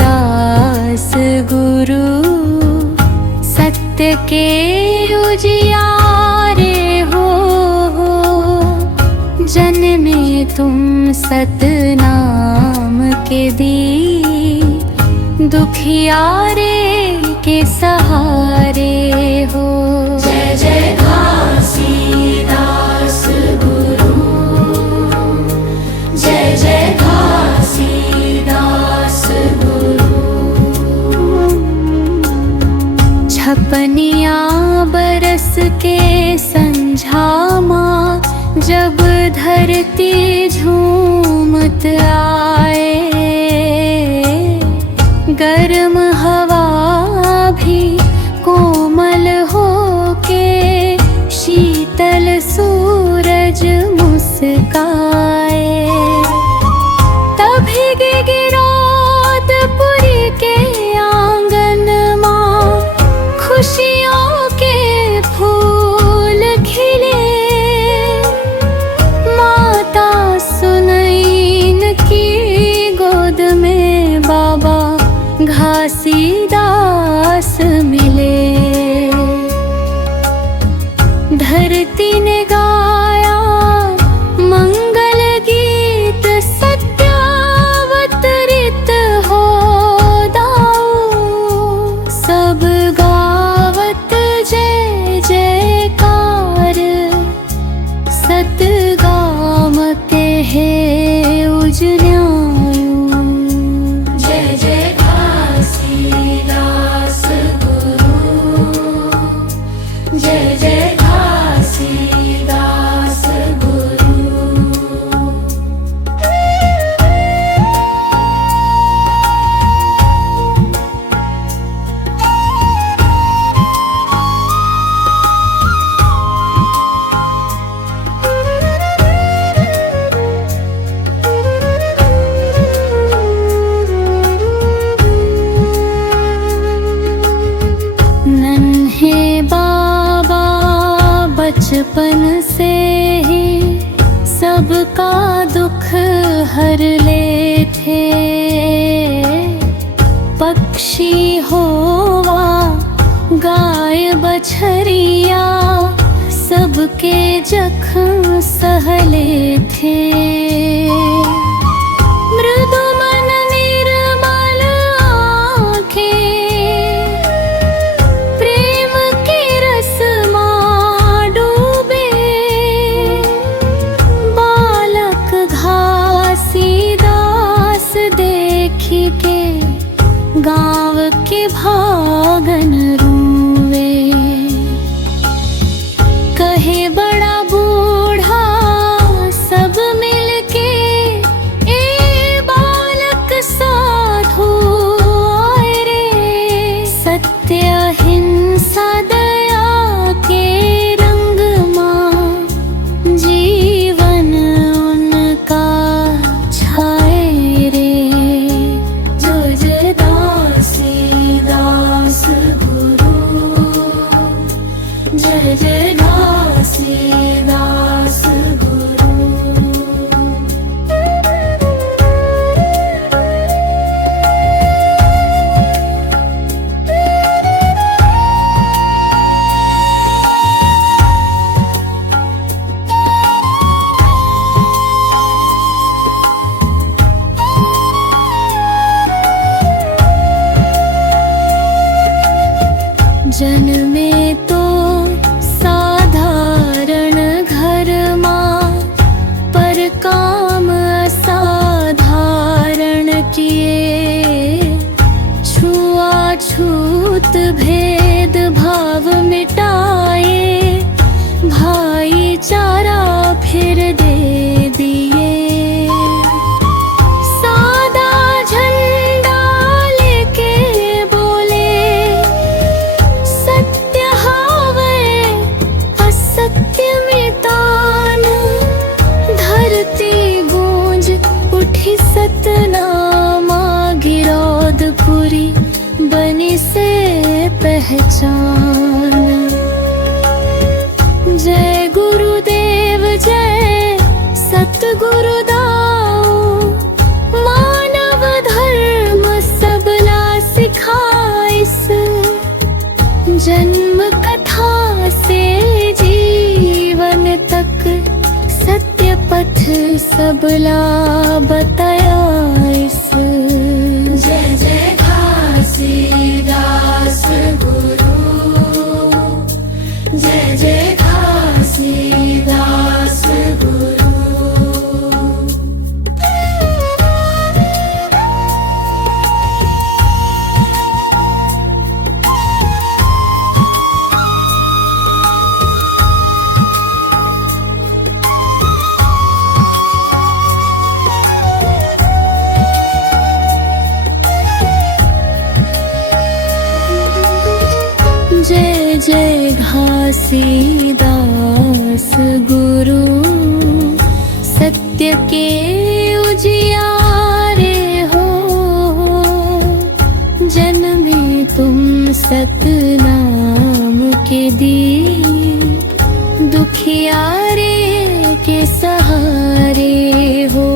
दास गुरु सत्य के उजियारे हो। जन्मे तुम सतनाम के दी दुखियारे के सहारे हो। जय जय घासीदास गुरु, जय जय घासीदास गुरु। छपनिया बरस के संझामा जब धरती झूमत आए, गर्म हवा भी कोमल होके शीतल सूरज मुस्काए। तभी गिरिराजपुरी के आंगन मां खुशियों के फूल खिले। माता सुनैन की गोद में बाबा घासीदास मिले। धरती ने गाया मंगल गीत, सत्यावतरित हो दाऊ। सब गावत जय जयकार, सतगाम के है उजन्यायु। जय जय घासीदास गुरु, जय जय घासीदास गुरु। नन्हे बाबा बचपन से ही सबका दुख हर लेते। पक्षी होवा गाय बछरिया सबके जख्म सह लेते। मृदु मन निर्मल आँखें प्रेम के रस मां डूबे। बालक घासीदास देखी के गाँव के भागन रूवे। कहे बड़ा बूढ़ा सब मिलके, ए बालक साधु आए रे। सत्य अहिंसा दया के रंग मां जीवन उनका छाए रे। जो जय दासीदास गुरु, जय जय घासीदास गुरु। जन्मे तो साधारण घर मां, पर काम असाधारण किए। छुआछूत भेद भाव मिटाए, भाईचारा फिर दे दिए। सादा झंडा लेके बोले, सत्य हावे असत्य मिटान। धरती गूंज उठी सतनामा, गिरौदपुरी बनी से पहचान। जय गुरुदेव जय सतगुरु दाऊ, मानव धर्म इस जन्म कथा से जीवन तक सत्य पथ सबला बताया इस। जय जय घासीदास गुरु, जय जय घासीदास गुरु। जय जय घासीदास गुरु, सत्य के उजियारे हो। जन्मे तुम सतनाम के दीन, दुखियारे के सहारे हो।